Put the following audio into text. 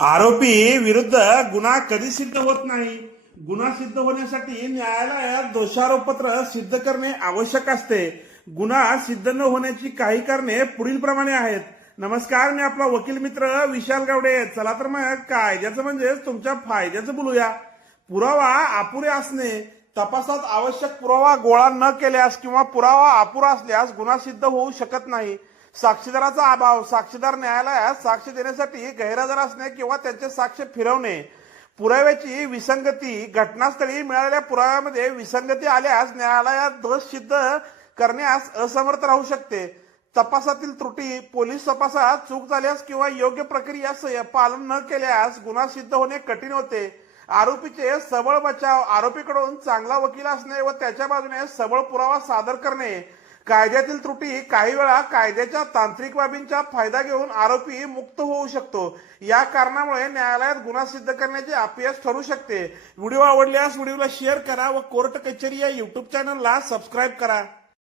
आरोपी विरुद्ध गुन्हा कधी सिद्ध होत नाही? गुन्हा सिद्ध होण्यासाठी न्यायालयात दोषारोपपत्र सिद्ध करणे आवश्यक असते. गुन्हा सिद्ध न होण्याची काही कारणे पुढील प्रमाणे आहेत. नमस्कार मी आपला वकील मित्र विशाल गावडे. चला तर मग कायद्याचं म्हणजेच तुमच्या फायद्याचं बोलूया. पुरावा अपुरे असणे तपासात आवश्यक पुरावा गोळा न केल्यास किंवा पुरावा अपुरा असल्यास गुन्हा सिद्ध होऊ शकत नाही. साक्षीदाराचा अभाव साक्षीदार न्यायालयात साक्ष देण्यासाठी गैरहजर असणे किंवा त्यांचे साक्ष फिरवणे पुराव्याची विसंगती घटनास्थळी मिळालेल्या पुराव्यामध्ये विसंगती आल्यास न्यायालयात दोष सिद्ध करण्यास असमर्थ राहू शकते. तपासातील त्रुटी पोलीस तपासात चूक झाल्यास किंवा योग्य प्रक्रिया पालन न केल्यास गुन्हा सिद्ध होणे कठीण होते. आरोपीचे सबळ बचाव आरोपीकडून चांगला वकील असणे व त्याच्या बाजूने सबळ पुरावा सादर करणे कायद्यातील त्रुटी काही वेळा कायद्याच्या तांत्रिक बाबींचा फायदा घेऊन आरोपी मुक्त होऊ शकतो. या कारणामुळे न्यायालयात गुन्हा सिद्ध करण्याचे अपयश ठरू शकते. व्हिडिओ आवडल्यास व्हिडिओला शेअर करा व कोर्ट कचेरी या युट्यूब चॅनलला सबस्क्राईब करा.